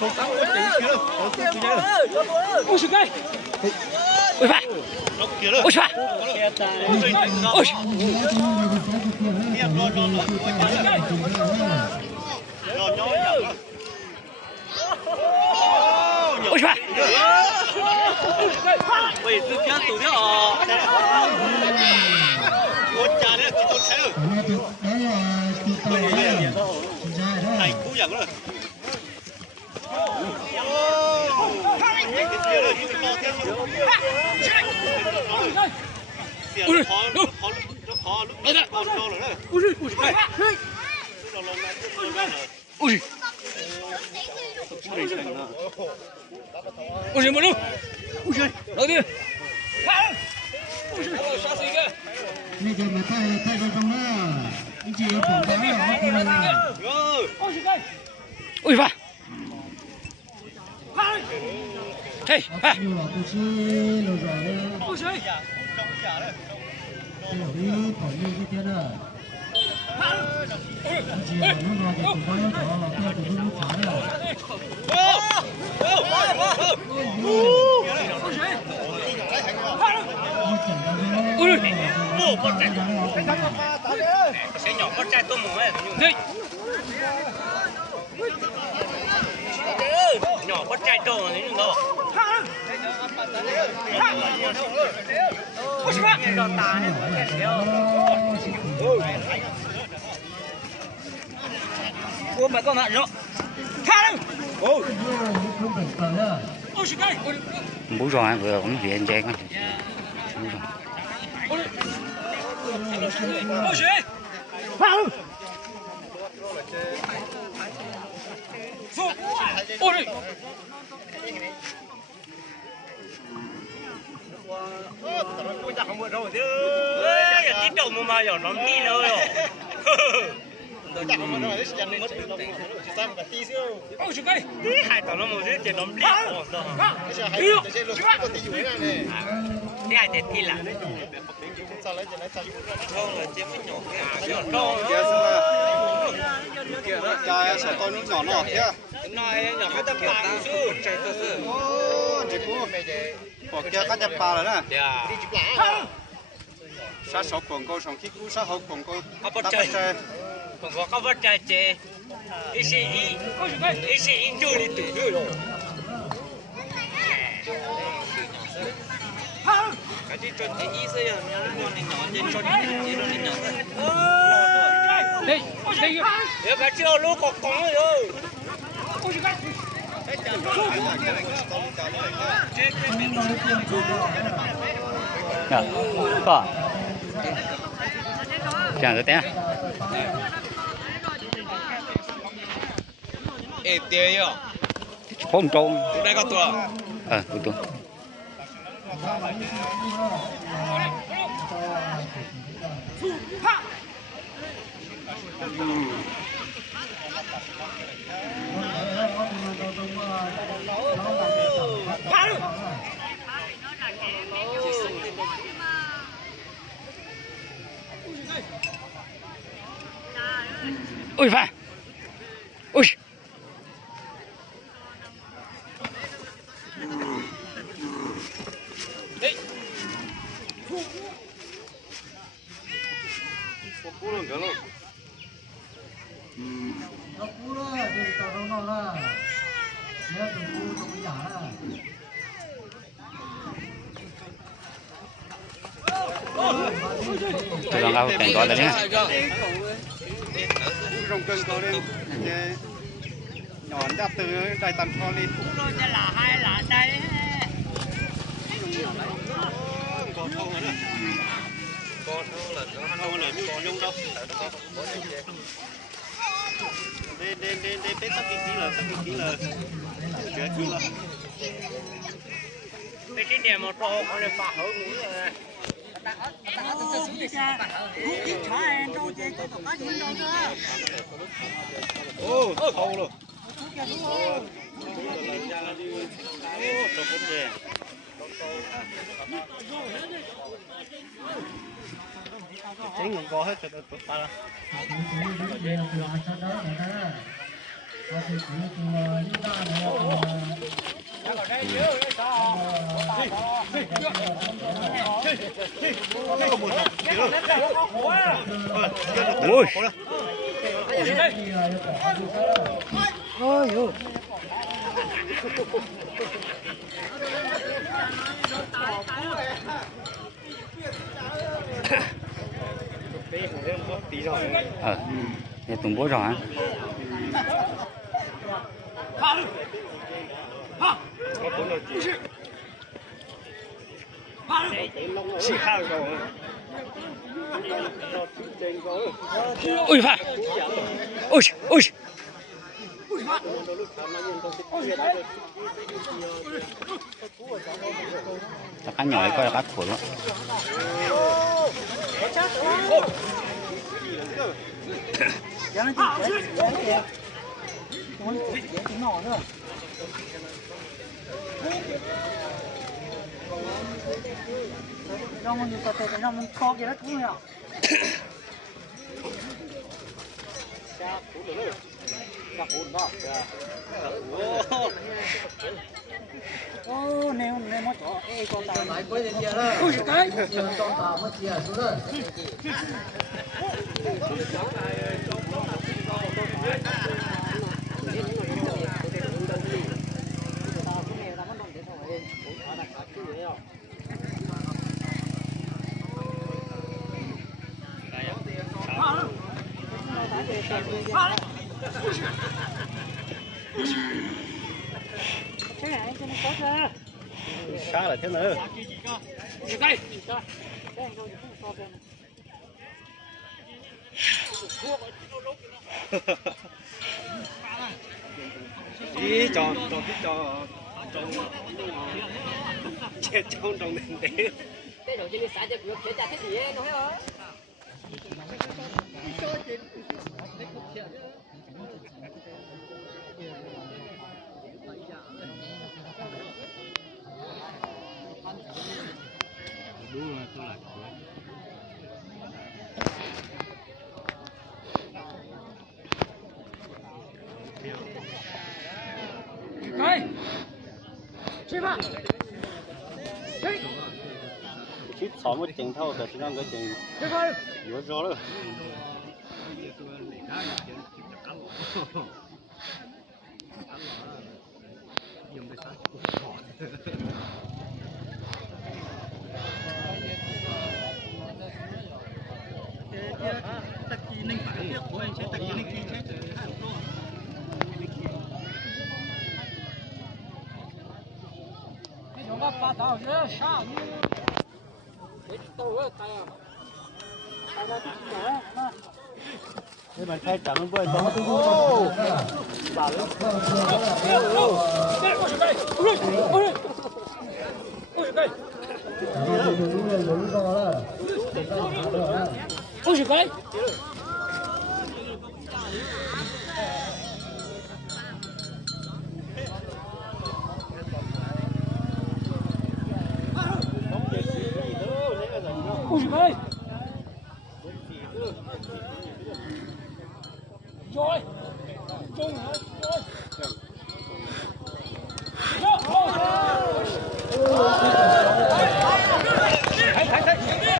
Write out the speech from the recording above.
Ôi trời ơi. Ôi phải. Ôi trời. Ôi. Ôi trời. Ôi từ phía tủ thế một trà nữa chỉ tôi thấy rồi. Thầy cú dạng rồi. Ôi trời, một đâu? Ôi trời, đầu tiên. Ôi trời, sao gì kìa? Bây giờ mà thay con trong đó, anh chị ở phòng đó là không Ôi trời. Ôi va. Hey, hey. Ôi trời. Anh chị ở lúc nào thì cũng có nó có là theo từ lúc phá rồi. Ôi con trai. Cái nhỏ con trai tôm mồm ấy. Nhỏ con trai tôm này nhưng đâu. Ôi trời. Ôi mẹ con bạn rồi. Tha đi. Ôi. Ôi trời. Bố rồi vừa cũng chuyện chơi con. Ôi trời. Tha đi. Ôi trời. Cái đầu mà giờ nó đi đâu rồi. Ôi trời. Hai tao nó một cái nó đi. Cái ai để đi là. Trời sợ tôi nó nhỏ nọ thế. Nói nhỏ cái tấm bạc chứ. Ô, chị cô. Bỏ kia các nhập bà rồi nè. Sa sọc quần cô sòng khí cú sa hậu quần cô. Có chơi. Còn có vật chơi chơi. Ý sĩ in chưa đi tử rồi. Cái gì cho tí nhí xây à, nó nhỏ trên cho tí nó nhỏ. Đây, đây. Nếu cái chiều lúc có rồi. Ôi trời. Có. Chẳng được té. Ê tiền yo. Phong trôn. Tụi đây có tuổi. Tôi. Ôi pha. Ôi. Đây. Cú luôn cả luôn. Nó cú đó thì tao nó là nhớ từ cú trong cái giả là Tôi đang ao cảnh gọi là nhé. Rồng cân có lên. Nhỏ đạp từ đại tầm cho lên. Rồiจะlà hai là đây. Có thâu nữa. Có thâu là thâu là như nhung đâu. Đến tắc ký là. Chết chứ là. Cái điểm mà to con này phá hở mũi rồi. Ô, thâu rồi. Chính không có hết cho tôi ta. có thể chỉ từ những ta này ôi ôi để tụng bố rồi ôi pha ôi ôi cá nhỏ coi là cá khổ lắm nó mình có thể nó mình kho cái đó cũng được ô nếu mất chỗ ê con tàu lại quay đến kia đó ôi cái nhiều con tàu mất kia xuống rồi Xa là thế nữa. Ý cho chết trong nền đế. Cái đồ chơi đi xả cho được chế chặt cái gì ấy nói ơi. Chít xóm một chừng thâu rồi nó cái chừng nhớ rõ rồi. Thế mà thay trả nó quên không? Ô, bảo lắm. ôi cái rồi chung hả